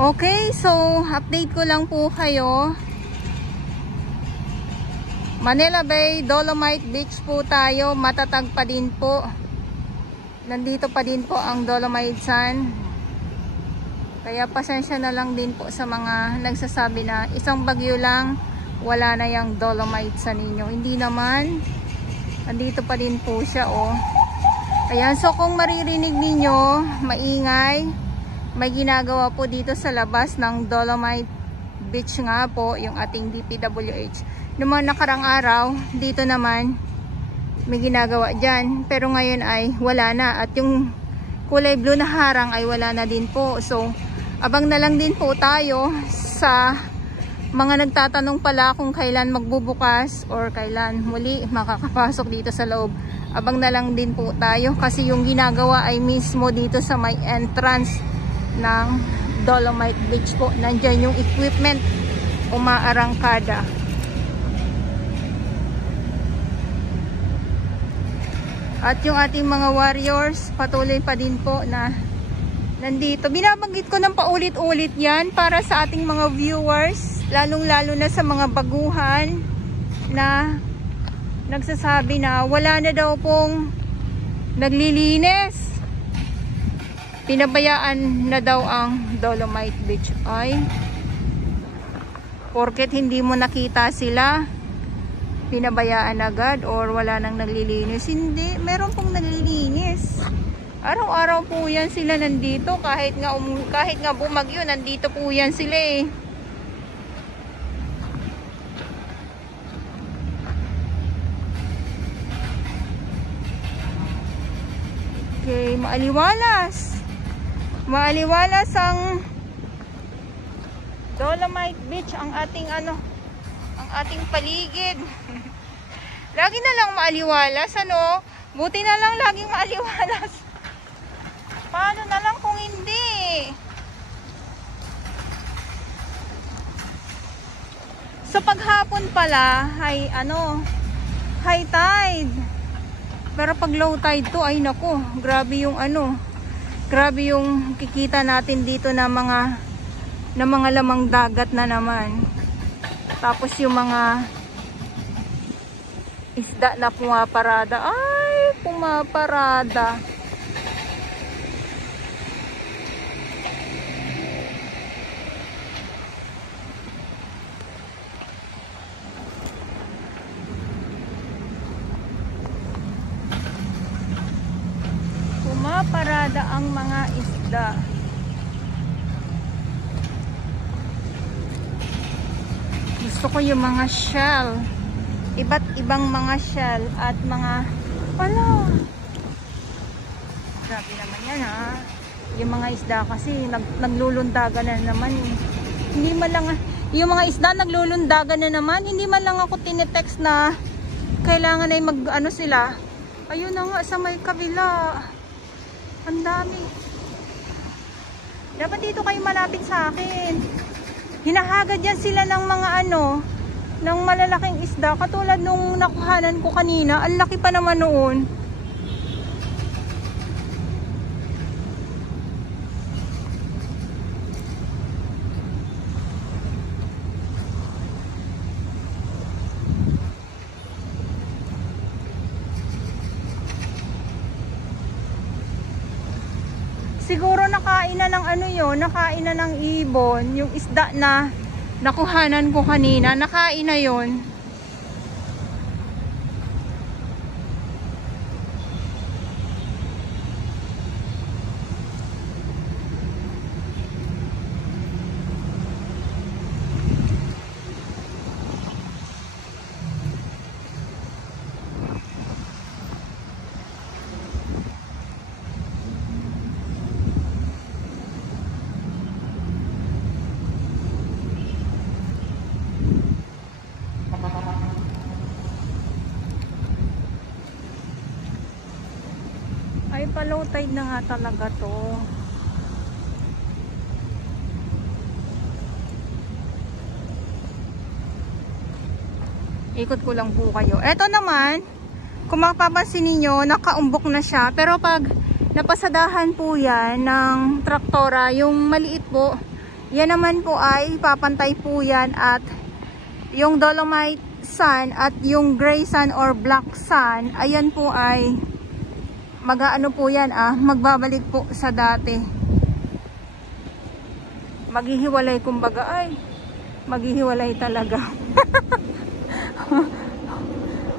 Okay, so update ko lang po kayo. Manila Bay, Dolomite Beach po tayo. Matatag pa din po. Nandito pa din po ang Dolomite Sand. Kaya pasensya na lang din po sa mga nagsasabi na isang bagyo lang, wala na yung Dolomite Sand ninyo. Hindi naman. Nandito pa din po siya, oh. Ayan, so kung maririnig ninyo, maingay, may ginagawa po dito sa labas ng Dolomite Beach nga po, yung ating DPWH. Noong mga nakarang araw, dito naman, may ginagawa dyan. Pero ngayon ay wala na. At yung kulay blue na harang ay wala na din po. So, abang na lang din po tayo sa mga nagtatanong pala kung kailan magbubukas or kailan muli makakapasok dito sa loob. Abang na lang din po tayo kasi yung ginagawa ay mismo dito sa may entrance ng Dolomite Beach po. Nandyan yung equipment umaarangkada. At yung ating mga warriors patuloy pa din po na nandito. Binabanggit ko ng paulit-ulit yan para sa ating mga viewers, lalong-lalo na sa mga baguhan na nagsasabi na wala na daw pong naglilinis. Pinabayaan na daw ang Dolomite Beach. Ay, porket hindi mo nakita sila, pinabayaan agad or wala nang naglilinis. Hindi, meron pong naglilinis. Araw-araw po yan sila nandito. Kahit nga bumagyo, nandito po yan sila eh. Okay, maaliwalas. Maaliwalas ang Dolomite Beach, ang ating ang ating paligid. Lagi na lang maaliwalas, ano? Buti na lang laging maaliwalas. Paano na lang kung hindi? Sa paghapon pala, high tide. Pero pag low tide to, ay nako, grabe yung grabe yung kikita natin dito na mga lamang dagat na naman. Tapos yung mga isda na pumaparada. Ay, pumaparada. Pumaparada ang mga isda. Gusto ko yung mga shell. Iba't ibang mga shell at mga grabe naman yan, ha. Yung mga isda kasi naglulundagan na naman eh. Hindi man lang yung mga isda naglulundagan na naman. Hindi man lang ako tinetext na kailangan ay sila. Ayun na nga sa may kabila. Ang dami. Dapat dito kayo malapit sa akin. Hinahagad yan sila ng mga ng malalaking isda. Katulad nung nakuhanan ko kanina. Ang laki pa naman noon. Siguro nakain na ng nakain na ng ibon. Yung isda na nakuhanan ko kanina, nakain na yon. Ay, pa-low tide na nga talaga to. Ikot ko lang po kayo. Eto naman, kung mapapansin ninyo, nakaumbok na siya. Pero pag napasadahan po yan ng traktora, yung maliit po, Yan naman po ay papantay po yan at yung dolomite sand at yung gray sand or black sand, ayan po ay mag-aano po yan magbabalik po sa dati. Maghihiwalay kumbaga, ay maghihiwalay talaga.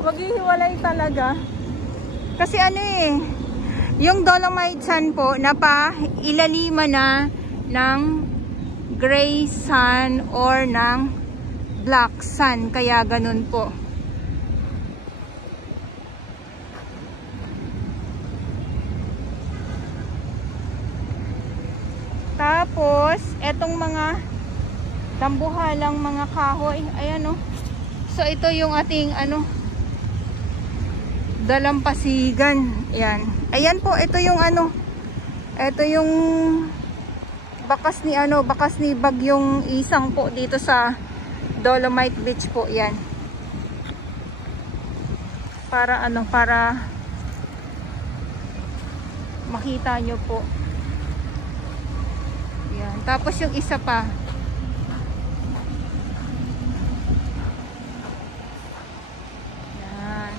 Maghihiwalay talaga. Kasi ano yung dolomite sand po napa-ilalima na ng gray sand or ng black sand, kaya ganun po. Tapos etong mga dambuhalang mga kahoy, ayan so ito yung ating dalampasigan. Ayan po, ito yung ito yung bakas ni Bagyong Isang po dito sa Dolomite Beach po yan. Para para makita nyo po. Yan. Tapos yung isa pa. Yan.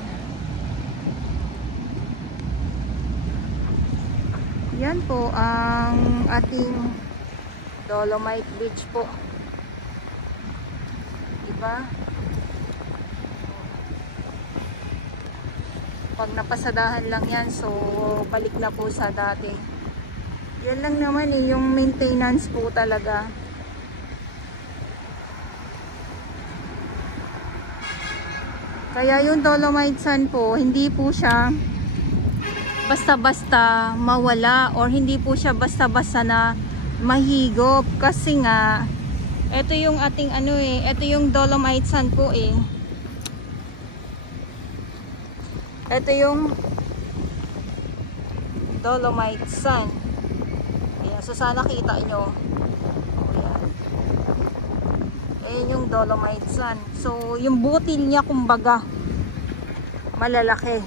Yan po ang ating Dolomite Beach po. Diba? Pag napasadahan lang yan, so balik na po sa dati. Yan lang naman yung maintenance po talaga. Kaya yung dolomite sand po, hindi po siya basta-basta mawala or hindi po siya basta-basta na mahigop, kasi nga ito yung ating ito yung dolomite sand po ito yung dolomite sand. Ayan, so sana kita nyo. Ayan. Ayan yung dolomite sand. So yung butil niya kumbaga malalaki.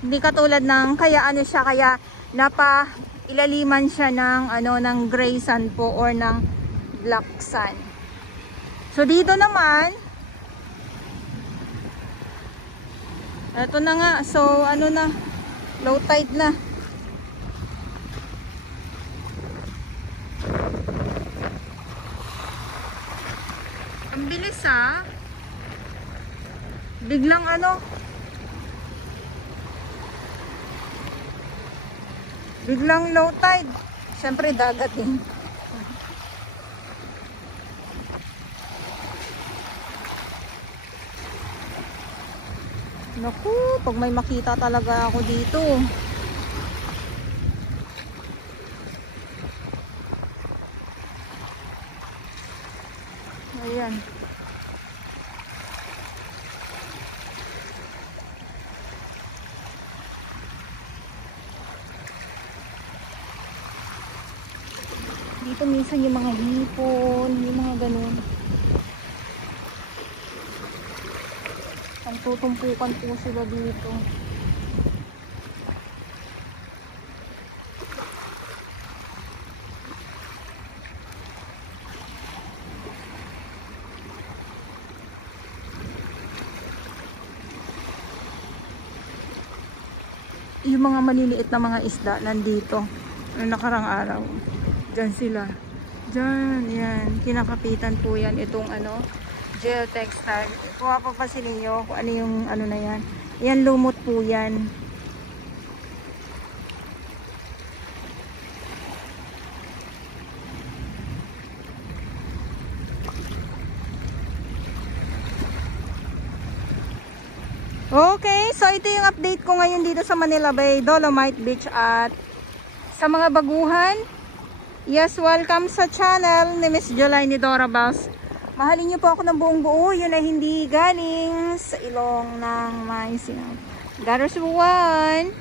Hindi katulad ng kaya kaya ilaliman siya ng ng gray sand po or ng black sand. So dito naman eto na nga, so na, low tide na. Ang bilis biglang biglang low tide. Siyempre dagat din. Naku, pag may makita talaga ako dito. Ayan. Dito minsan yung mga hipon, yung mga ganun. Ang tutumpukan po sila dito. Yung mga maliliit na mga isda nandito noong nakarang araw. Diyan sila. Diyan, yan. Kinakapitan po yan. Itong gel textile. Kung mapapasin ninyo kung ano yung na yan. Yan, lumot po yan. Okay, so ito yung update ko ngayon dito sa Manila Bay, Dolomite Beach. At sa mga baguhan, yes, welcome sa channel ni Miss Jolaine Dora Baus. Mahalin niyo po ako ng buong buo, yun ay hindi galing sa ilong ng may sinang. God is one.